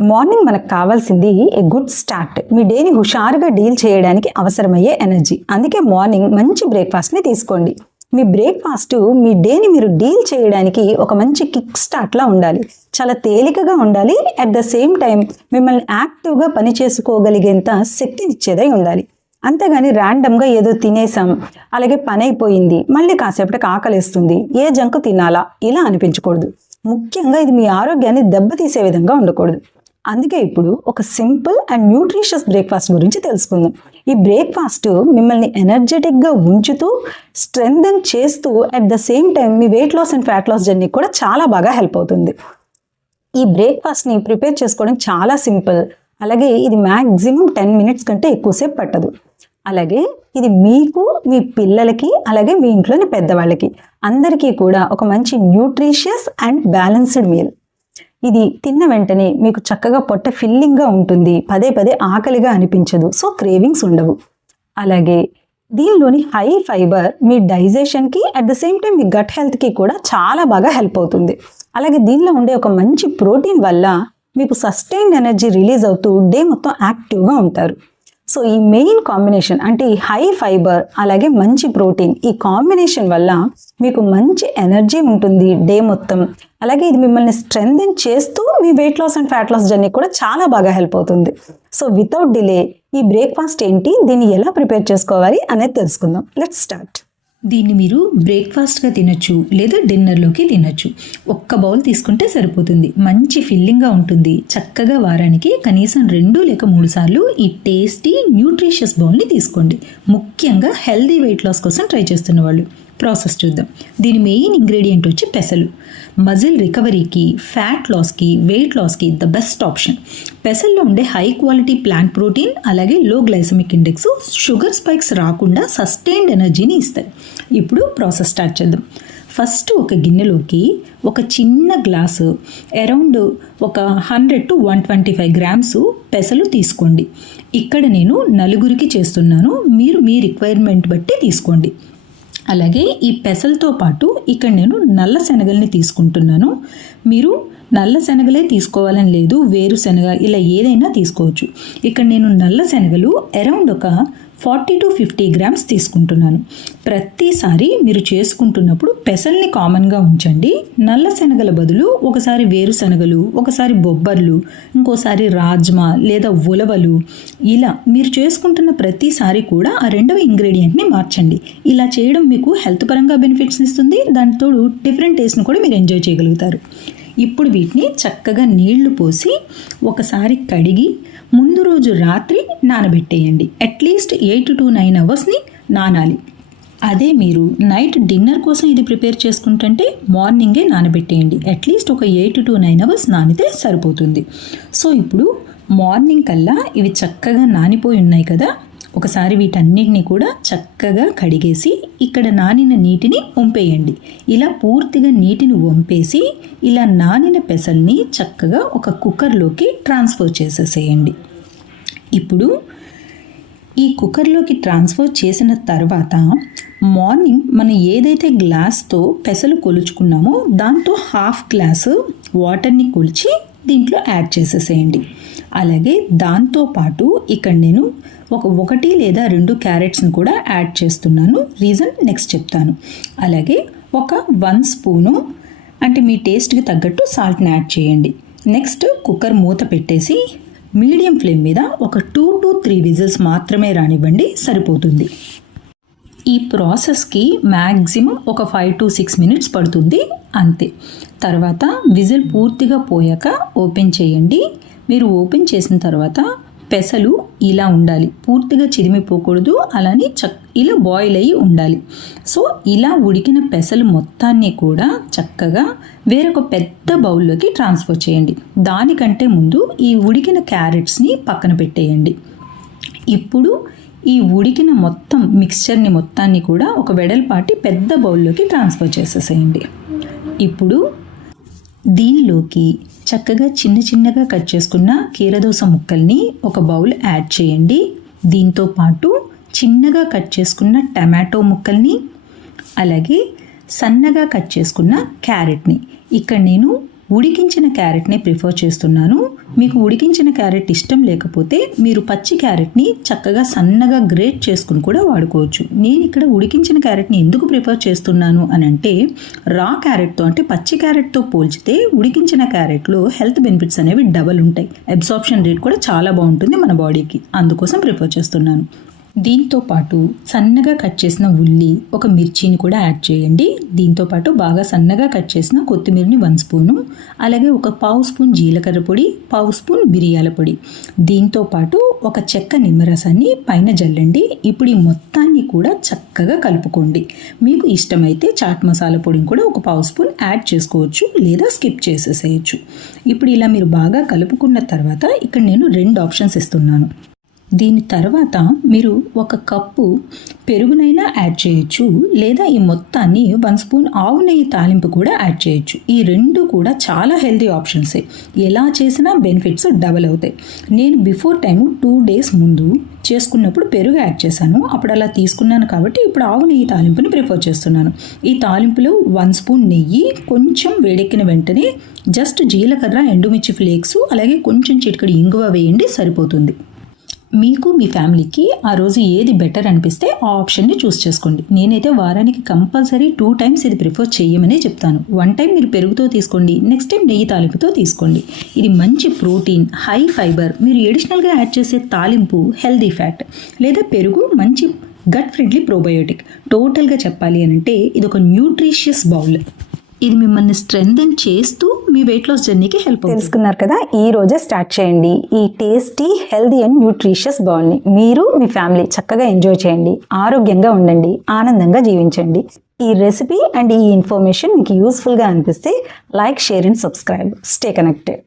Morning మనకు కావాల్సింది a good start మీ డేని హుషారుగా డీల్ చేయడానికి అవసరమయ్యే ఎనర్జీ అందుకే మార్నింగ్ మంచి బ్రేక్ఫాస్ట్ని తీసుకోండి. మీ బ్రేక్ఫాస్ట్ మీ డేని మీరు డీల్ చేయడానికి ఒక మంచి కిక్ స్టార్ట్లా ఉండాలి. చాలా తేలికగా ఉండాలి. అట్ ద సేమ్ టైం మిమ్మల్ని యాక్టివ్గా పని చేసుకోగలిగేంత శక్తినిచ్చేదై ఉండాలి. అంతేగాని ర్యాండమ్గా ఏదో తినేసాం అలాగే పని అయిపోయింది మళ్ళీ కాసేపటికి ఆకలిస్తుంది ఏ జంకు తినాలా ఇలా అనిపించకూడదు. ముఖ్యంగా ఇది మీ ఆరోగ్యాన్ని దెబ్బతీసే విధంగా ఉండకూడదు. అందుకే ఇప్పుడు ఒక సింపుల్ అండ్ న్యూట్రిషియస్ బ్రేక్ఫాస్ట్ గురించి తెలుసుకుందాం. ఈ బ్రేక్ఫాస్ట్ మిమ్మల్ని ఎనర్జెటిక్గా ఉంచుతూ స్ట్రెంగ్థన్ చేస్తూ at the same time me weight loss and fat loss journey కూడా చాలా బాగా హెల్ప్ అవుతుంది. ఈ బ్రేక్ఫాస్ట్ని ప్రిపేర్ చేసుకోవడం చాలా సింపుల్. అలాగే ఇది మ్యాక్సిమం టెన్ మినిట్స్ కంటే ఎక్కువసేపు పట్టదు. అలాగే ఇది మీకు మీ పిల్లలకి అలాగే మీ ఇంట్లోని పెద్దవాళ్ళకి అందరికీ కూడా ఒక మంచి న్యూట్రిషియస్ అండ్ బ్యాలెన్స్డ్ మీల్. ఇది తిన్న వెంటనే మీకు చక్కగా పొట్ట ఫిల్లింగ్గా ఉంటుంది. పదే పదే ఆకలిగా అనిపించదు. సో క్రేవింగ్స్ ఉండవు. అలాగే దీనిలోని హై ఫైబర్ మీ డైజెషన్కి అట్ ద సేమ్ టైం మీ గట్ హెల్త్కి కూడా చాలా బాగా హెల్ప్ అవుతుంది. అలాగే దీనిలో ఉండే ఒక మంచి ప్రోటీన్ వల్ల మీకు సస్టైన్ ఎనర్జీ రిలీజ్ అవుతూ డే మొత్తం యాక్టివ్గా ఉంటారు. సో ఈ మెయిన్ కాంబినేషన్ అంటే ఈ హై ఫైబర్ అలాగే మంచి ప్రోటీన్ ఈ కాంబినేషన్ వల్ల మీకు మంచి ఎనర్జీ ఉంటుంది డే మొత్తం. అలాగే ఇది మిమ్మల్ని స్ట్రెంగ్ చేస్తూ మీ weight loss and fat loss journey కూడా చాలా బాగా హెల్ప్ అవుతుంది. సో వితౌట్ డిలే ఈ బ్రేక్ఫాస్ట్ ఏంటి? దీన్ని ఎలా ప్రిపేర్ చేసుకోవాలి? అనేది తెలుసుకుందాం. లెట్స్ స్టార్ట్ దీన్ని మీరు బ్రేక్ఫాస్ట్గా తినొచ్చు లేదా డిన్నర్లోకి తినొచ్చు. ఒక్క బౌల్ తీసుకుంటే సరిపోతుంది. మంచి ఫిల్లింగ్గా ఉంటుంది. చక్కగా వారానికి కనీసం రెండు లేక మూడు సార్లు ఈ టేస్టీ న్యూట్రిషియస్ బౌల్ని తీసుకోండి. ముఖ్యంగా హెల్దీ వెయిట్ లాస్ కోసం ట్రై చేస్తున్న వాళ్ళు. ప్రాసెస్ చూద్దాం. దీని మెయిన్ ఇంగ్రీడియంట్ వచ్చి పెసలు. మజిల్ రికవరీకి ఫ్యాట్ లాస్కి వెయిట్ లాస్కి ద బెస్ట్ ఆప్షన్. పెసల్లో ఉండే హై క్వాలిటీ ప్లాంట్ ప్రోటీన్ అలాగే low glycemic index sugar spikes రాకుండా సస్టైన్డ్ ఎనర్జీని ఇస్తాయి. ఇప్పుడు ప్రాసెస్ స్టార్ట్ చేద్దాం. ఫస్ట్ ఒక గిన్నెలోకి ఒక చిన్న గ్లాసు అరౌండ్ ఒక hundred to one twenty five grams పెసలు తీసుకోండి. ఇక్కడ నేను నలుగురికి చేస్తున్నాను. మీరు మీ రిక్వైర్మెంట్ బట్టి తీసుకోండి. అలాగే ఈ పెసలతో పాటు ఇక్కడ నేను నల్ల శనగల్ని తీసుకుంటున్నాను. మీరు నల్ల శనగలే తీసుకోవాలని లేదు వేరుశనగ ఇలా ఏదైనా తీసుకోవచ్చు. ఇక్కడ నేను నల్ల శనగలు అరౌండ్ ఒక ఫార్టీ టు ఫిఫ్టీ గ్రామ్స్ తీసుకుంటున్నాను. ప్రతిసారి మీరు చేసుకుంటున్నప్పుడు పెసల్ని కామన్గా ఉంచండి. నల్ల శనగల బదులు ఒకసారి వేరుశనగలు ఒకసారి బొబ్బర్లు ఇంకోసారి రాజ్మా లేదా ఉలవలు. ఇలా మీరు చేసుకుంటున్న ప్రతిసారి కూడా ఆ రెండవ ఇంగ్రీడియంట్ని మార్చండి. ఇలా చేయడం మీకు హెల్త్ పరంగా బెనిఫిట్స్ ఇస్తుంది. దానితో డిఫరెంట్ టేస్ట్ని కూడా మీరు ఎంజాయ్ చేయగలుగుతారు. ఇప్పుడు వీటిని చక్కగా నీళ్ళు పోసి ఒకసారి కడిగి ముందు రోజు రాత్రి నానబెట్టేయండి. At least eight to nine అవర్స్ని నానాలి. అదే మీరు నైట్ డిన్నర్ కోసం ఇది ప్రిపేర్ చేసుకుంటుంటే మార్నింగే నానబెట్టేయండి. అట్లీస్ట్ ఒక ఎయిట్ టు నైన్ అవర్స్ నానితే సరిపోతుంది. సో ఇప్పుడు మార్నింగ్ కల్లా ఇవి చక్కగా నానిపోయి ఉన్నాయి కదా ఒకసారి వీటన్నిటిని కూడా చక్కగా కడిగేసి ఇక్కడ నానిన నీటిని వంపేయండి ఇలా పూర్తిగా నీటిని వంపేసి ఇలా నానిన పెసల్ని చక్కగా ఒక కుక్కర్లోకి ట్రాన్స్ఫర్ చేసేసేయండి. ఇప్పుడు ఈ కుక్కర్లోకి ట్రాన్స్ఫర్ చేసిన తర్వాత మార్నింగ్ మనం ఏదైతే గ్లాస్తో పెసలు కొలుచుకున్నామో దాంతో హాఫ్ గ్లాసు వాటర్ని కొలిచి దీంట్లో యాడ్ చేసేసేయండి. అలాగే దాంతోపాటు ఇక్కడ నేను ఒక ఒకటి లేదా రెండు క్యారెట్స్ని కూడా యాడ్ చేస్తున్నాను. రీజన్ నెక్స్ట్ చెప్తాను. అలాగే ఒక వన్ స్పూను అంటే మీ టేస్ట్కి తగ్గట్టు సాల్ట్ని యాడ్ చేయండి. నెక్స్ట్ కుక్కర్ మూత పెట్టేసి మీడియం ఫ్లేమ్ మీద ఒక టూ టు త్రీ విజిల్స్ మాత్రమే రానివ్వండి సరిపోతుంది. ఈ ప్రాసెస్కి మ్యాక్సిమం ఒక ఫైవ్ టు సిక్స్ మినిట్స్ పడుతుంది అంతే. తర్వాత విజిల్ పూర్తిగా పోయాక ఓపెన్ చేయండి. మీరు ఓపెన్ చేసిన తర్వాత పెసలు ఇలా ఉండాలి. పూర్తిగా చిరిమిపోకూడదు అలానే చక్ ఇలా బాయిల్ అయ్యి ఉండాలి. సో ఇలా ఉడికిన పెసలు మొత్తాన్ని కూడా చక్కగా వేరొక పెద్ద బౌల్లోకి ట్రాన్స్ఫర్ చేయండి. దానికంటే ముందు ఈ ఉడికిన క్యారెట్స్ని పక్కన పెట్టేయండి. ఇప్పుడు ఈ ఉడికిన మొత్తం మిక్స్చర్ని మొత్తాన్ని కూడా ఒక వెడల్పాటి పెద్ద బౌల్లోకి ట్రాన్స్ఫర్ చేసేసేయండి. ఇప్పుడు దీనిలోకి చక్కగా చిన్న చిన్నగా కట్ చేసుకున్న కీరదోస ముక్కల్ని ఒక బౌల్ యాడ్ చేయండి. దీంతో పాటు చిన్నగా కట్ చేసుకున్న టమాటో ముక్కల్ని అలాగే సన్నగా కట్ చేసుకున్న క్యారెట్ని. ఇక్కడ నేను ఉడికించిన క్యారెట్ని ప్రిఫర్ చేస్తున్నాను. మీకు ఉడికించిన క్యారెట్ ఇష్టం లేకపోతే మీరు పచ్చి క్యారెట్ని చక్కగా సన్నగా గ్రేట్ చేసుకుని కూడా వాడుకోవచ్చు. నేను ఇక్కడ ఉడికించిన క్యారెట్ని ఎందుకు ప్రిఫర్ చేస్తున్నాను అని అంటే రా క్యారెట్తో అంటే పచ్చి క్యారెట్తో పోల్చితే ఉడికించిన క్యారెట్లో హెల్త్ బెనిఫిట్స్ అనేవి డబల్ ఉంటాయి. అబ్సార్ప్షన్ రేట్ కూడా చాలా బాగుంటుంది మన బాడీకి. అందుకోసం ప్రిఫర్ చేస్తున్నాను. దీంతో పాటు సన్నగా కట్ చేసిన ఉల్లి ఒక మిర్చిని కూడా యాడ్ చేయండి. దీంతో పాటు బాగా సన్నగా కట్ చేసిన కొత్తిమీరని వన్ స్పూను అలాగే ఒక పావు స్పూన్ జీలకర్ర పొడి పావు స్పూన్ మిరియాల పొడి. దీంతో పాటు ఒక చెక్క నిమ్మరసాన్ని పైన జల్లండి. ఇప్పుడు ఈ మొత్తాన్ని కూడా చక్కగా కలుపుకోండి. మీకు ఇష్టమైతే చాట్ మసాలా పొడిని కూడా ఒక పావు స్పూన్ యాడ్ చేసుకోవచ్చు లేదా స్కిప్ చేసేసేయచ్చు. ఇప్పుడు ఇలా మీరు బాగా కలుపుకున్న తర్వాత ఇక్కడ నేను రెండు ఆప్షన్స్ ఇస్తున్నాను. దీని తర్వాత మీరు ఒక కప్పు పెరుగునైనా యాడ్ చేయొచ్చు లేదా ఈ మొత్తాన్ని వన్ స్పూన్ ఆవు నెయ్యి తాలింపు కూడా యాడ్ చేయొచ్చు. ఈ రెండు కూడా చాలా హెల్తీ ఆప్షన్సే. ఎలా చేసినా బెనిఫిట్స్ డబల్ అవుతాయి. నేను బిఫోర్ టైం టూ డేస్ ముందు చేసుకున్నప్పుడు పెరుగు యాడ్ చేశాను. అప్పుడు అలా తీసుకున్నాను కాబట్టి ఇప్పుడు ఆవు నెయ్యి తాలింపుని ప్రిఫర్ చేస్తున్నాను. ఈ తాలింపులో వన్ స్పూన్ నెయ్యి కొంచెం వేడెక్కిన వెంటనే జస్ట్ జీలకర్ర ఎండుమిర్చి ఫ్లేక్స్ అలాగే కొంచెం చిటికడి ఇంగువ వేయండి సరిపోతుంది. మీకు మీ ఫ్యామిలీకి ఆ రోజు ఏది బెటర్ అనిపిస్తే ఆ ఆప్షన్ని చూస్ చేసుకోండి. నేనైతే వారానికి కంపల్సరీ టూ టైమ్స్ ఇది ప్రిఫర్ చేయమనే చెప్తాను. వన్ టైం మీరు పెరుగుతో తీసుకోండి నెక్స్ట్ టైం నెయ్యి తాలింపుతో తీసుకోండి. ఇది మంచి ప్రోటీన్ హై ఫైబర్ మీరు ఎడిషనల్గా యాడ్ చేసే తాలింపు హెల్దీ ఫ్యాట్ లేదా పెరుగు మంచి గట్ ఫ్రెండ్లీ ప్రోబయోటిక్. టోటల్గా చెప్పాలి అని అంటే ఇది ఒక న్యూట్రిషియస్ బౌల్. ఇది మిమ్మల్ని స్ట్రెంగ్థెన్ చేస్తూ మీ వెయిట్ లాస్ జర్నీకి హెల్ప్ తెలుసుకున్నారు కదా ఈ రోజే స్టార్ట్ చేయండి. ఈ టేస్టీ హెల్దీ అండ్ న్యూట్రిషియస్ బాగుంది మీరు మీ ఫ్యామిలీ చక్కగా ఎంజాయ్ చేయండి. ఆరోగ్యంగా ఉండండి. ఆనందంగా జీవించండి. ఈ రెసిపీ అండ్ ఈ ఇన్ఫర్మేషన్ మీకు యూస్ఫుల్గా అనిపిస్తే like share and subscribe stay connected